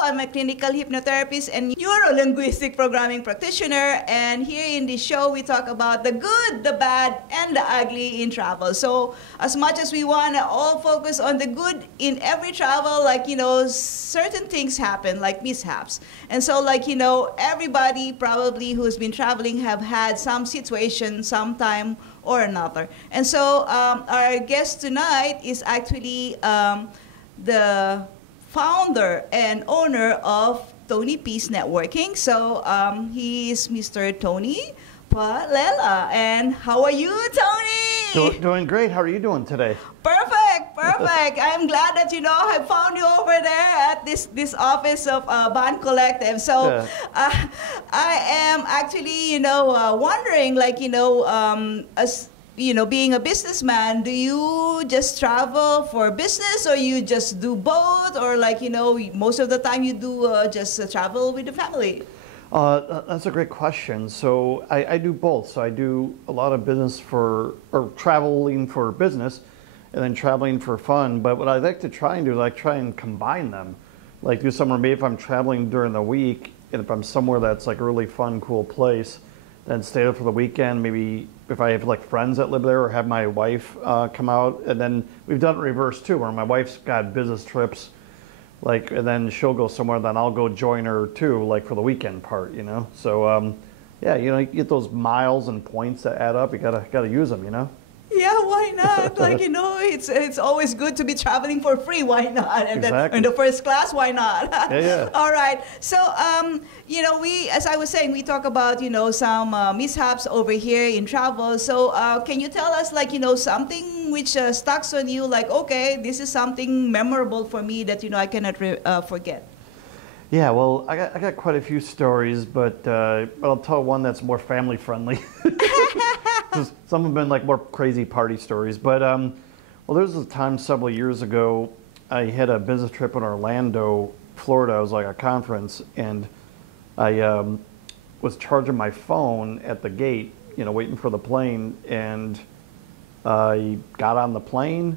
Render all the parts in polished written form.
I'm a clinical hypnotherapist and neuro-linguistic programming practitioner. And here in this show, we talk about the good, the bad, and the ugly in travel. So as much as we want to all focus on the good in every travel, like, certain things happen, like mishaps. And so, like, everybody probably who's been traveling have had some situation sometime or another. And so our guest tonight is actually the founder and owner of Tony Peace Networking. So he is Mr. Tony Palela. And how are you, Tony? Doing great. How are you doing today? Perfect, perfect. I'm glad that I found you over there at this office of Bond Collective. So I am actually wondering, like, as being a businessman, do you just travel for business, or you just do both, or like most of the time you do just travel with the family? That's a great question. So I do both. So I do a lot of business or traveling for business, and then traveling for fun. But what I like to try and do is try and combine them. Like do somewhere, maybe if I'm traveling during the week, and if I'm somewhere that's like a really fun, cool place, then stay there for the weekend. Maybe if I have like friends that live there, or have my wife come out. And then we've done it reverse too, where my wife's got business trips, and then she'll go somewhere, then I'll go join her too, like for the weekend part, So yeah, you get those miles and points that add up. You gotta use them, Yeah, why not? Like, it's always good to be traveling for free. Why not? And exactly. then in the first class, why not? Yeah. All right. So, we, as I was saying, we talk about, some mishaps over here in travel. So, can you tell us, like, something which stuck on you, like, okay, this is something memorable for me that, I cannot forget? Yeah, well, I got quite a few stories, but I'll tell one that's more family friendly. Some have been like more crazy party stories, but well, there was a time several years ago, I had a business trip in Orlando, Florida. It was like a conference, and I was charging my phone at the gate, waiting for the plane, and I got on the plane,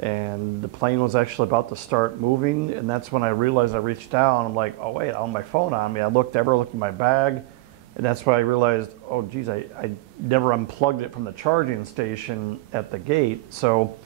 and the plane was actually about to start moving, and that's when I realized I reached down. I'm like, oh wait, I have my phone on me. I looked in my bag, and that's when I realized, oh geez, I never unplugged it from the charging station at the gate. So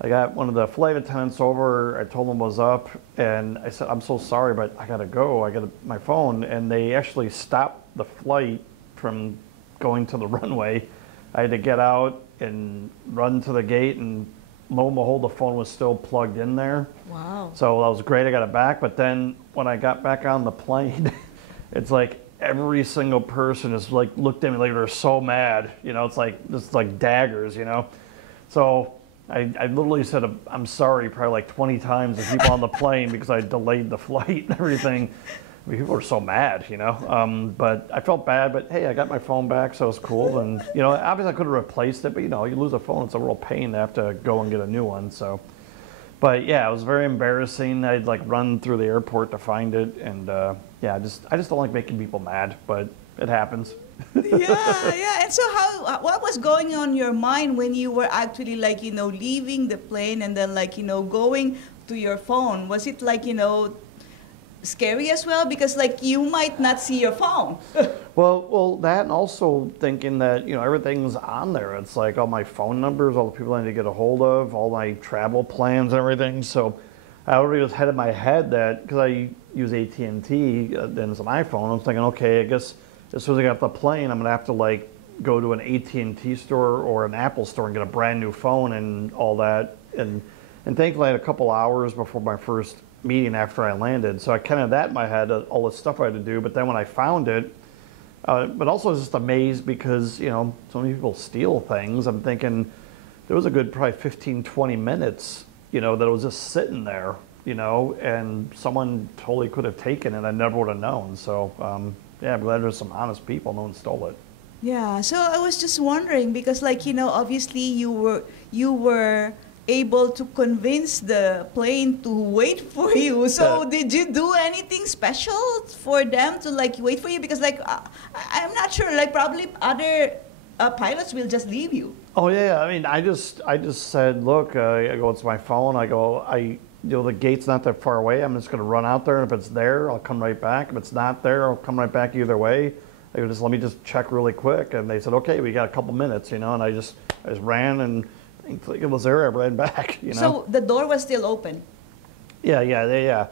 I got one of the flight attendants over. I told him what was up, and I said, I'm so sorry, but I gotta go. I got my phone, and they actually stopped the flight from going to the runway. I had to get out and run to the gate, and lo and behold, the phone was still plugged in there. Wow. So that was great. I got it back. But then when I got back on the plane, it's like every single person is like looked at me like they're so mad. It's like daggers. So I literally said I'm sorry probably like 20 times to people on the plane because I delayed the flight and everything. I mean, people are so mad, but I felt bad, but hey, I got my phone back, so it was cool. And, obviously I could have replaced it, but, you lose a phone, it's a real pain to have to go and get a new one. So, but yeah, it was very embarrassing. I'd like run through the airport to find it. And yeah, I just don't like making people mad, but it happens. Yeah. And so what was going on in your mind when you were actually like, leaving the plane and then like, going to your phone? Was it like, scary as well, because like you might not see your phone? well that, and also thinking that everything's on there. It's like all my phone numbers, all the people I need to get a hold of, all my travel plans and everything. So I already was in my head that, because I use AT&T and it's an iPhone, I was thinking, okay, I guess as soon as I get off the plane, I'm gonna have to like go to an AT&T store or an Apple store and get a brand new phone and all that. And thankfully I had a couple hours before my first meeting after I landed. So I kind of that in my head, all the stuff I had to do. But then when I found it, but also I was just amazed because, so many people steal things. I'm thinking there was a good probably 15, 20 minutes, that it was just sitting there, and someone totally could have taken it. I never would have known. So yeah, I'm glad there's some honest people. No one stole it. Yeah. So I was just wondering because like, obviously you were able to convince the plane to wait for you. So did you do anything special for them to like wait for you? Because like I'm not sure, like probably other pilots will just leave you. Oh yeah, I mean I just said, look, I go, it's my phone. I go, the gate's not that far away. I'm just going to run out there. If it's there, I'll come right back. If it's not there, I'll come right back either way. They would just let me just check really quick. And they said, okay, we got a couple minutes, and I just ran, and it was there. I ran back, So the door was still open? Yeah.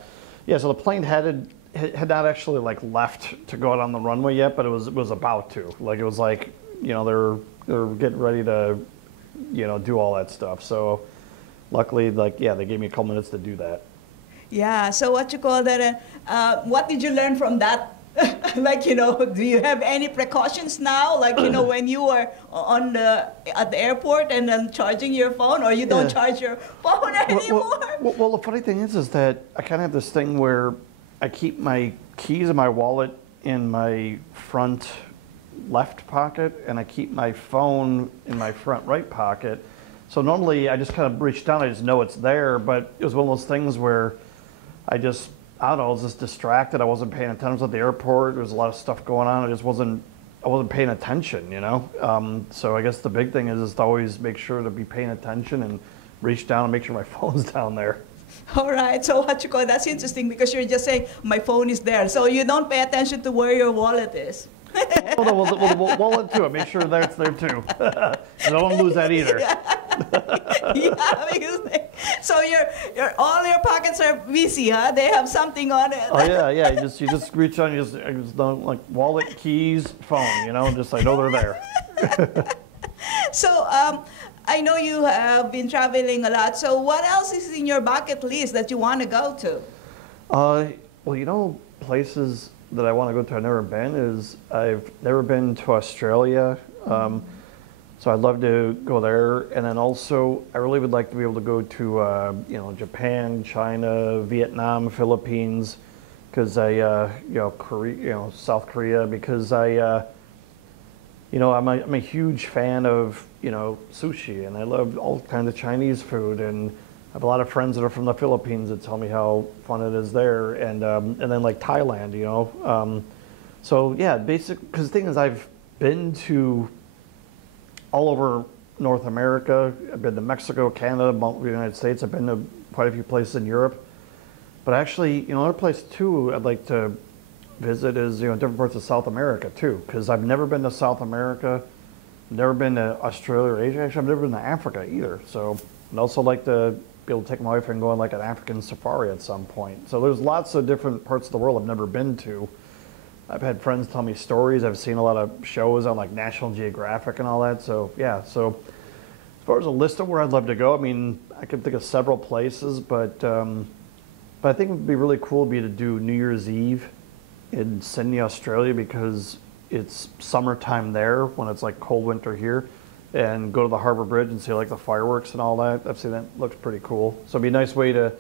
So the plane had not actually like left to go out on the runway yet, but it was about to. Like it was like, they're getting ready to, do all that stuff. So luckily, they gave me a couple minutes to do that. Yeah. So what you call that? What did you learn from that? Do you have any precautions now? When you are at the airport and then charging your phone, or you don't charge your phone anymore? Well, the funny thing is that I kind of have this thing where I keep my keys and my wallet in my front left pocket, and I keep my phone in my front right pocket. So normally I just kind of reach down, I just know it's there, but it was one of those things where I don't know, I was just distracted. I wasn't paying attention at the airport. There was a lot of stuff going on. I wasn't paying attention, So I guess the big thing is to always make sure to be paying attention and reach down and make sure my phone's down there. All right. So that's interesting, because you're just saying my phone is there. So you don't pay attention to where your wallet is. Well, the wallet too. I make sure that's there too. I don't lose that either. So your all your pockets are busy, huh? They have something on it. Oh yeah. You just reach on, you just don't, like wallet, keys, phone. Just I know they're there. So I know you have been traveling a lot. So what else is in your bucket list that you want to go to? Well, places that I want to go to I've never been is I've never been to Australia. So I'd love to go there, and then also I really would like to be able to go to Japan, China, Vietnam, Philippines, because Korea, South Korea, because I'm a huge fan of sushi, and I love all kinds of Chinese food, and I have a lot of friends that are from the Philippines that tell me how fun it is there, and then like Thailand, So yeah, because the thing is, I've been to all over North America. I've been to Mexico, Canada, the United States. I've been to quite a few places in Europe. But actually, another place too I'd like to visit is, different parts of South America too, because I've never been to South America, never been to Australia or Asia. Actually, I've never been to Africa either. So I'd also like to be able to take my wife and go on like an African safari at some point. So there's lots of different parts of the world I've never been to. I've had friends tell me stories. I've seen a lot of shows on like National Geographic and all that. So yeah, so as far as a list of where I'd love to go, I mean, I could think of several places, but I think it would be really cool to do New Year's Eve in Sydney, Australia, because it's summertime there when it's like cold winter here, and go to the Harbour Bridge and see like the fireworks and all that. I've seen that. Looks pretty cool. So it'd be a nice way to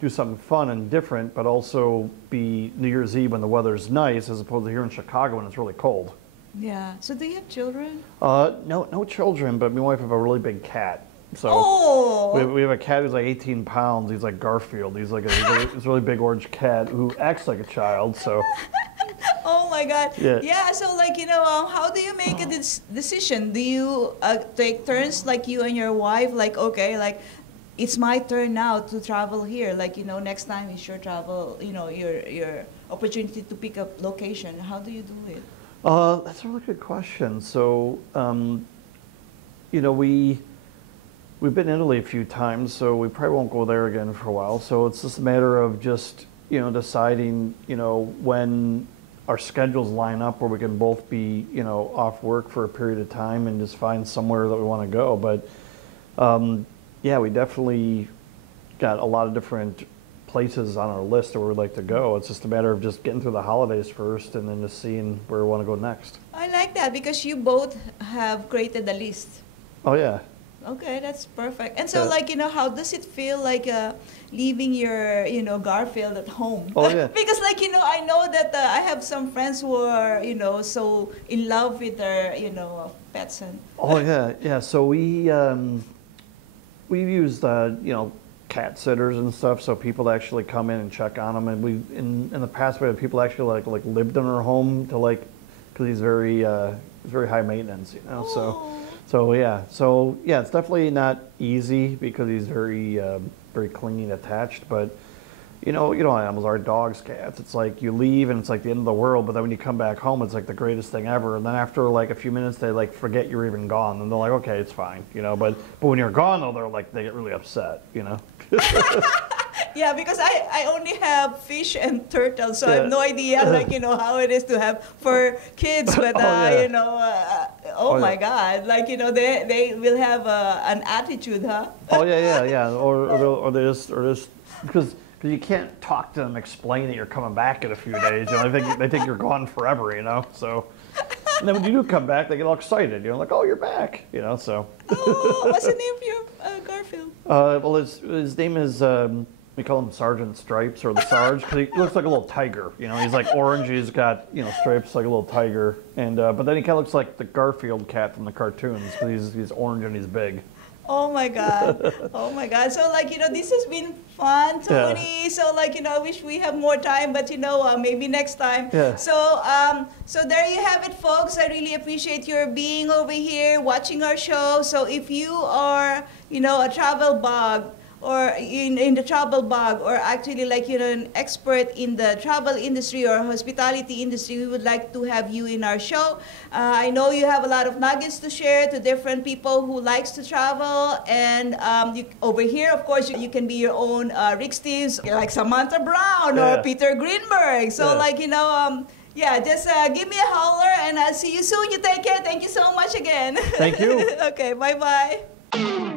do something fun and different, but also be New Year's Eve when the weather's nice, as opposed to here in Chicago when it's really cold. Yeah. So do you have children? No children, but me and my wife have a really big cat. So we have a cat who's like 18 pounds. He's like Garfield. He's like this really big orange cat who acts like a child. So. Oh my God. Yeah. So how do you make a decision? Do you take turns, like you and your wife? It's my turn now to travel here. Next time it's your travel. Your opportunity to pick up location. How do you do it? That's a really good question. So, we've been in Italy a few times, so we probably won't go there again for a while. So it's just a matter of just deciding when our schedules line up where we can both be off work for a period of time and just find somewhere that we want to go. But yeah, we definitely got a lot of different places on our list where we'd like to go. It's just a matter of just getting through the holidays first and then just seeing where we want to go next. I like that, because you both have created a list. Oh yeah. Okay, that's perfect. And so, how does it feel leaving your, Garfield at home? Oh yeah. Because, I know that I have some friends who are, so in love with their, pets. And oh yeah. So we've used, cat sitters and stuff, so people actually come in and check on them. And in the past, we had people actually like lived in our home because he's very high maintenance, So yeah, it's definitely not easy because he's very very clingy and attached. But you know how animals are, dogs, cats. It's like you leave and it's like the end of the world, but then when you come back home, it's like the greatest thing ever. And then after like a few minutes, they like forget you're even gone, and they're like, okay, it's fine, you know. But when you're gone, though, they get really upset, you know. Yeah, because I only have fish and turtles, so I have no idea, like, you know, how it is to have for kids. But you know, my God, like, you know, they will have an attitude, huh? Oh yeah. Or they just because you can't talk to them, explain that you're coming back in a few days. You know, they think you're gone forever. You know, so. And then when you do come back, they get all excited. You know, like, oh, you're back. You know, so. Oh, what's the name of your Garfield? Well, his name is. We call him Sergeant Stripes, or the Sarge, because he looks like a little tiger. You know, he's like orange. He's got, you know, stripes like a little tiger, and but then he kind of looks like the Garfield cat from the cartoons, because he's orange and he's big. Oh my God. Oh my God. So, like, you know, this has been fun, Tony. Yeah. So, like, you know, I wish we have more time, but, you know, maybe next time. Yeah. So, so there you have it, folks. I really appreciate your being over here, watching our show. So if you are, you know, a travel bug, or in the travel bug, or actually, like, you know, an expert in the travel industry or hospitality industry, we would like to have you in our show. I know you have a lot of nuggets to share to different people who likes to travel, and over here, of course, you can be your own Rick Steves, like Samantha Brown or Peter Greenberg. So, like, you know, yeah, just give me a holler, and I'll see you soon. You take care. Thank you so much again. Thank you. Okay, bye-bye.